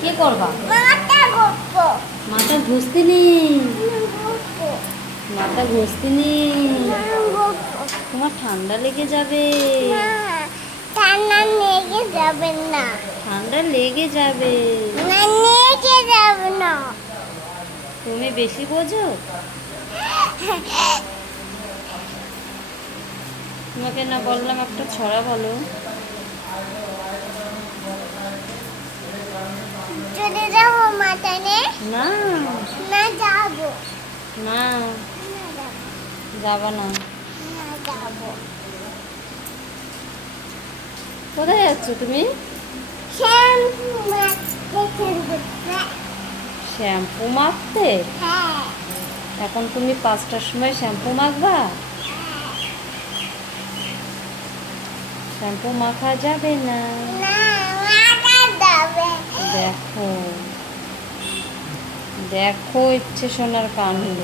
কি করবা? মাথা ঘুরবো। মাথা ঘুষতে নেই, মাথা ঘুষতে নেই। তোমার ঠান্ডা লেগে যাবে। ঠান্ডা লেগে যাবে না। ঠান্ডা লেগে যাবে। না, লেগে যাবে না। তুমি বেশি বোঝো। তোমাকে না বললাম একটা ছড়া বলো। চলে যাবো মাথানে। না না যাবো। না, না যাবো। যাবা না। না যাবো। কোথায় যাচ্ছ তুমি? শ্যাম্পু মাখতে। শ্যাম্পু মাখতে? হ্যাঁ। এখন তুমি 5টার সময় শ্যাম্পু মাখবা? শ্যাম্পু মাখা যাবে না। না, মাথা যাবে। দেখো দেখো ইচ্ছে শোনার কাণ্ড।